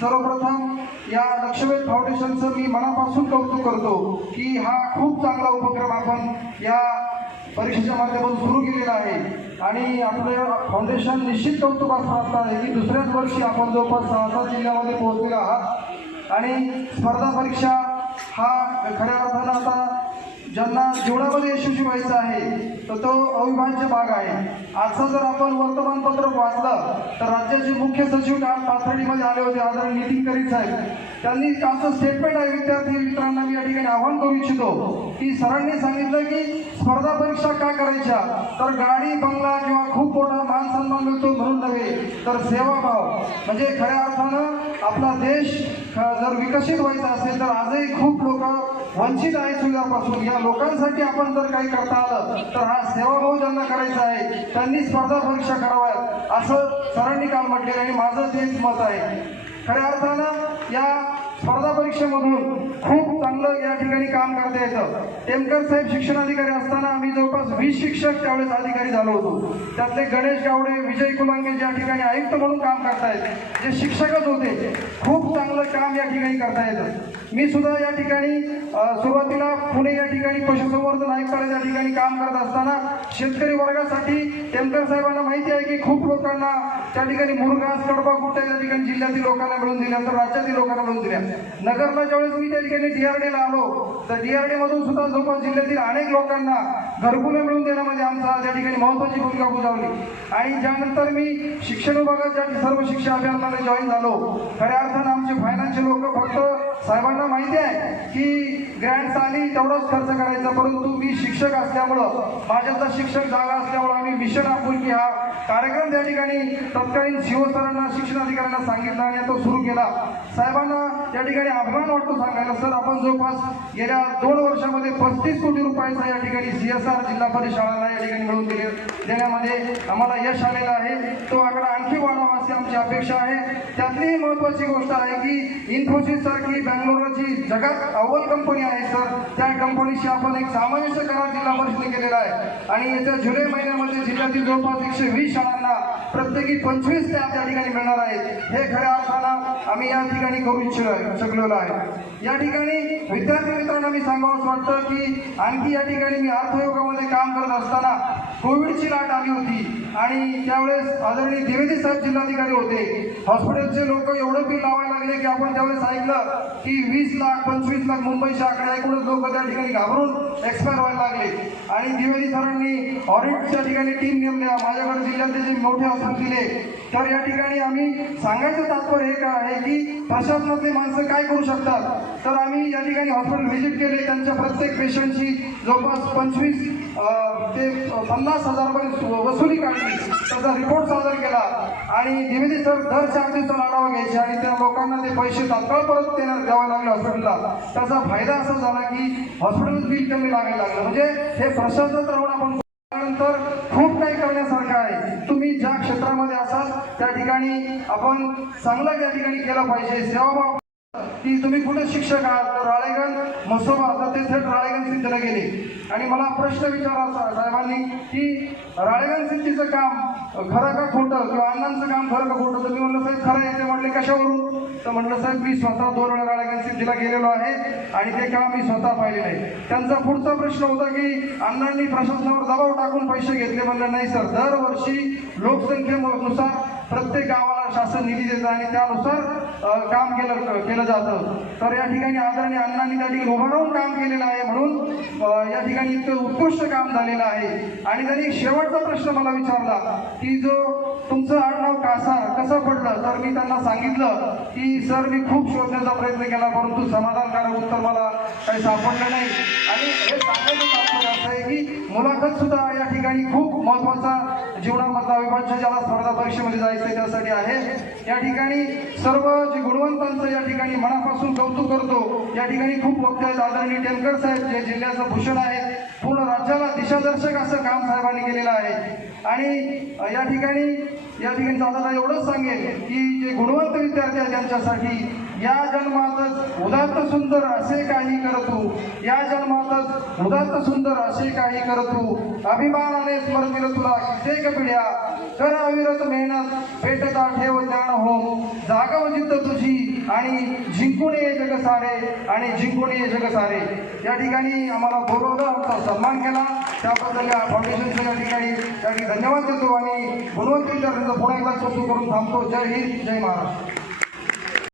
सर्वप्रथम या लक्षवेध फाउंडेशनचं मी मनापासून कौतुक करतो की हा खूप चांगला उपक्रम आपण या परीक्षेच्या माध्यमातून सुरू केलेला आहे. आणि आपलं फाउंडेशन निश्चित कौतुकास्पद आहे की दुसऱ्याच वर्षी आपण जवळपास सहा सात जिल्ह्यामध्ये पोहोचलेला आहात. आणि स्पर्धा परीक्षा हा खऱ्या अर्थानं आता ज्यांना जीवनामध्ये यशस्वी व्हायचं आहे तर तो अविभाज्य भाग आहे. आजचं जर आपण वर्तमानपत्र वाचलं तर राज्याचे मुख्य सचिव काल पाथर्डीमध्ये आले होते आदरणीय नितीन करीत साहेब. त्यांनी असं स्टेटमेंट आहे विद्यार्थी मित्रांना मी या ठिकाणी आवाहन करू इच्छितो की सरांनी सांगितलं की स्पर्धा परीक्षा का करायच्या? तर गाडी बंगला किंवा खूप मोठा मान सन्मान मिळतो म्हणून नव्हे तर सेवाभाव म्हणजे खऱ्या अर्थानं आपला देश ख- जर विकसित व्हायचं असेल तर आजही खूप लोक वंचित आहेत सुविधापासून या लोकांसाठी आपण जर काही करता आलं तर हा सेवाभाव ज्यांना करायचा आहे त्यांनी स्पर्धा परीक्षा कराव्यात असं सरांनी काम म्हटलेलं आहे आणि माझं तेच मत आहे. खऱ्या अर्थानं या स्पर्धा परीक्षेमधून खूप चांगलं या ठिकाणी काम करता येतं. टेमकर साहेब शिक्षण अधिकारी असताना आम्ही जवळपास वीस शिक्षक त्यावेळेस अधिकारी झालो होतो. त्यातले गणेश गावडे विजय कुलांगे ज्या ठिकाणी आयुक्त म्हणून काम करतायत जे शिक्षकच होते खूप चांगलं काम या ठिकाणी करता येतं. मी सुद्धा या ठिकाणी सुरुवातीला पुणे या ठिकाणी पशुसंवर्धन आयुक्तालय या ठिकाणी काम करत असताना शेतकरी वर्गासाठी टेमकर साहेबांना माहिती आहे की खूप लोकांना त्या ठिकाणी मुरघास कडबा कुठे या ठिकाणी जिल्ह्यातील लोकांना मिळून दिल्या तर राज्यातील लोकांना मिळून दिल्या. नगरला ज्यावेळेस मी त्या ठिकाणी डीआरडीला आलो तर डीआरडी मधून सुद्धा जवळपास जिल्ह्यातील अनेक लोकांना घरकुलं मिळून देण्यामध्ये आमचा त्या ठिकाणी महत्वाची भूमिका बजावली. आणि ज्यानंतर मी शिक्षण विभागात ज्या सर्व शिक्षा अभियानाला जॉईन झालो खऱ्या अर्थानं आमचे फायनान्सचे लोक फक्त साहेबांना माहिती आहे की ग्रँड साली तेवढाच खर्च करायचा परंतु मी शिक्षक असल्यामुळं माझ्याचा शिक्षक जागा असल्यामुळं आम्ही मिशन आपुलकी हा कार्यक्रम त्या ठिकाणी तत्कालीन शिव सरांना शिक्षण अधिकाऱ्यांना सांगितला आणि तो सुरू केला. साहेबांना त्या ठिकाणी अभिमान वाटतो सांगायला. सर आपण जवळपास गेल्या दोन वर्षामध्ये पस्तीस कोटी रुपयाचा या ठिकाणी सी एस आर जिल्हा परिषद शाळांना या ठिकाणी मिळवून दिले. देण्यामध्ये आम्हाला यश आलेलं आहे. तो आकडा आणखी वाढावा अशी आमची अपेक्षा आहे. त्यातली महत्वाची गोष्ट आहे की इन्फोसिस सारखी बँगलोरची जगात अव्वल कंपनी आहे सर त्या कंपनीशी आपण एक सामंजस्य करार जिल्हा परिषदेने केलेला आहे. आणि येत्या जुलै महिन्यामध्ये जिल्ह्यातील जवळपास एकशे वीस शाळांना प्रत्येकी पंचवीस टॅब त्या ठिकाणी मिळणार आहेत. हे खऱ्या अर्थानं आम्ही या ठिकाणी करू इच्छ शकलेलो आहे. या ठिकाणी विद्यार्थी मित्रांना मी सांगावंच वाटतं की आणखी या ठिकाणी मी अर्थयोगामध्ये काम करत असताना कोविडची लाट आली होती. आणि त्यावेळेस आदरणीय द्विवेदी साहेब जिल्हाधिकारी होते. हॉस्पिटलचे लोक एवढं बिल लावायला लागले की आपण त्यावेळेस ऐकलं की वीस लाख पंचवीस लाख मुंबईच्या आकडे ऐकूनच लोक त्या ठिकाणी घाबरून एक्सपायर व्हायला लागले. आणि द्विवेदी सरांनी ऑडिटच्या ठिकाणी टीम नेमल्या माझ्याकडे जिल्ह्यातले जे मोठे हॉस्पिटल दिले तर या ठिकाणी आम्ही सांगायचं तात्पर्य हे का आहे की प्रशासनातले माणसं काय करू शकतात? तर आम्ही या ठिकाणी हॉस्पिटल व्हिजिट केले. त्यांच्या प्रत्येक पेशंटची जवळपास पंचवीस ते पन्नास पन्नास हजार रुपये वसुली काढली त्याचा रिपोर्ट सादर केला. आणि द्विवेदी सर दर चार दिवसाला आढावा घ्यायचे आणि त्या लोकांना ते पैसे तात्काळ परत देण्यात द्यावे लागले हॉस्पिटलला त्याचा फायदा असा झाला की हॉस्पिटल बिल कमी लागायला लागलं. म्हणजे हे प्रशासनात राहून आपण त्यानंतर खूप काही करण्यासारखं आहे. तुम्ही ज्या क्षेत्रामध्ये असाल त्या ठिकाणी आपण चांगलं त्या ठिकाणी केलं पाहिजे. सेवाभाव की तुम्ही कुठे शिक्षक आहात? राळेगण मसोबा तर ते थेट राळेगण सिद्धला गेले. आणि मला प्रश्न विचारायचा साहेबांनी की राळेगण सिद्धीचं काम खरं का खोटं किंवा अण्णांचं काम खरं का खोटं तर मी म्हणलं साहेब खरं आहे ते म्हणले कशावरून? तर म्हणलं साहेब मी स्वतः दोन वेळा राळेगण सिद्धीला गेलेलो आहे आणि ते काम मी स्वतः पाहिलेलं आहे. त्यांचा पुढचा प्रश्न होता की अण्णांनी प्रशासनावर दबाव टाकून पैसे घेतले म्हणलं नाही सर दरवर्षी लोकसंख्येनुसार प्रत्येक गावाला शासन निधी देतं आणि त्यानुसार काम केलं केलं जातं. तर या ठिकाणी आदरणीय अण्णांनी त्या ठिकाणी उभं राहून काम केलेलं आहे म्हणून या ठिकाणी इतकं उत्कृष्ट काम झालेलं आहे. आणि त्यांनी शेवटचा प्रश्न मला विचारला की जो तुमचं आडनाव कासा कसं पडलं? तर मी त्यांना सांगितलं की सर मी खूप शोधण्याचा प्रयत्न केला परंतु समाधानकारक उत्तर मला काही सापडलं नाही. आणि हे सांगायचं तात्पर्य असं आहे की मुलाखत सुद्धा या ठिकाणी खूप महत्त्वाचा जीवनामधला अविभाज्य ज्याला स्पर्धा परीक्षेमध्ये जायचं त्यासाठी आहे. या ठिकाणी सर्व जे गुणवंतांचं या ठिकाणी मनापासून कौतुक करतो या ठिकाणी खूप वक्त आहेत. आदरणीय टेमकर साहेब जे जिल्ह्याचं भूषण आहे पूर्ण राज्याला दिशादर्शक असं काम साहेबांनी केलेलं आहे. आणि या ठिकाणी या ठिकाणी जाताना एवढंच सांगेल की जे गुणवंत विद्यार्थी आहेत त्यांच्यासाठी या जन्मातच उदात्त सुंदर असे काही करतो. तू या जन्मातच उदात्त सुंदर असे काही करतो. तू अभिमानाने स्मरतील तुला कित्येक पिढ्या. कर अविरत मेहनत पेटता ठेव ज्ञान हो जागव जिद्द तुझी आणि जिंकून ये जग सारे आणि जिंकून ये जग सारे या ठिकाणी आम्हाला बोलवलं आमचा सन्मान केला. त्याबद्दल या फाउंडेशनचं या ठिकाणी त्या ठिकाणी धन्यवाद देतो आणि गुणवंती त्यांचं पुन्हा एकदा कौतुक करून थांबतो. जय हिंद जय महाराष्ट्र.